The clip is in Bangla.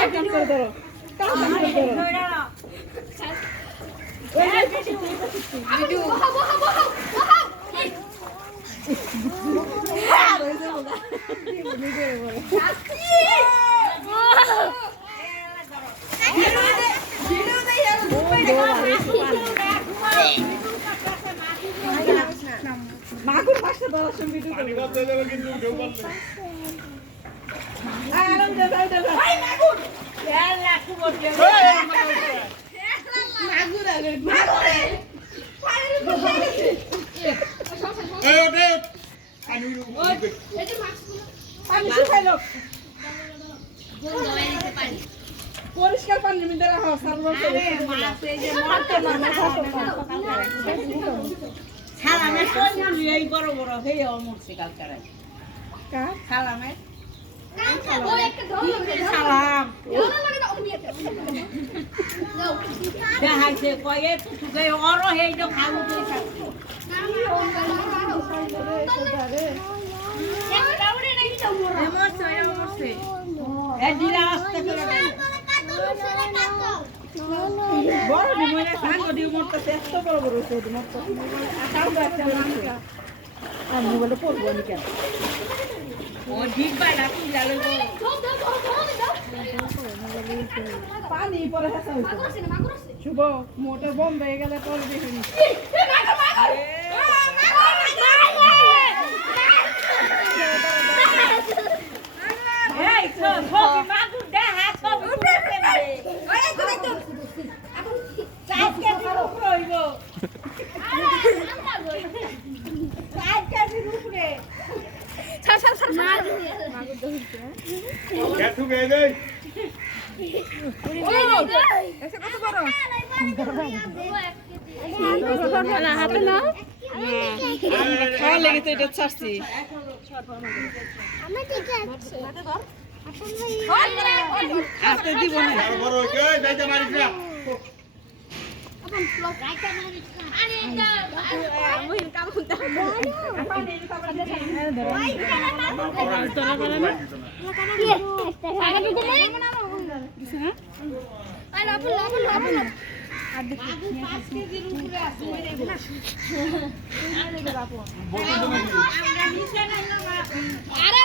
একদম করে ধরো তাড়াতাড়ি করে ধরো ভিডিও মাগুর পাশে ধরার সঙ্গে ভিডিও পানি বাদ দেবে কিন্তু কেউ বললে আরাম দে দাও দাও এই মাগুর ইয়ার লাখু বলছে মাগুর আগে মাগুর এই ওঠে পানি এই যে মাছ পানি শুকাই লোক পরিষ্কার পানি মিলে রাখো সালমান আরে মাছ এই যে মরতে না সালামে কই এই বড় বড় হয়ে অমরছে কালকারে কা সালামে ও একটা ধরো সালাম দেখাইছে কয়ে তুই অর হেইটো খাবো তুই খাচ্ছি একটা উড়ে নাকি তো মরছে এ দিলা আসতে করে বড় দিমনে সাঙ্গ দিও মরতে এত বড় বড় হইছে মরতে আটাও একটা না আর মোবাইলে পড়বো নি কেন ও ঠিক বাইলা তুই লালো পানি পরে হাসা হইছে শুভ মোটর বন্ধ হয়ে গেলে পরে দেখিনি এই ছবি মাগুর দেখা ছবি উঠে ওই তো দেখো এখন চাপ কে রূপ রইব চাপ কে রূপ রে ছাড় ছাড় ছাড় মাগুর ধরছে কেটু বে দেই এসে কত বড় না হাতে না খাওয়া লেগে তো এটা ছাড়ছি আমি ঠিক আছে হাতে ধর আস্তে দিব না বড় কে যাইতে মারিস না আপন ব্লক রাইটা মারিস না আরে এটা আমি কাম করতে আপন এই কামড়া দে ধরো ওই তোরা বলে না আগে দিতে না দিছ না আই আপন আপন আপন আর দেখি 5 কেজির উপরে আছে ওই দেখো না আরে দেখো আপন আমরা নিচে না আরে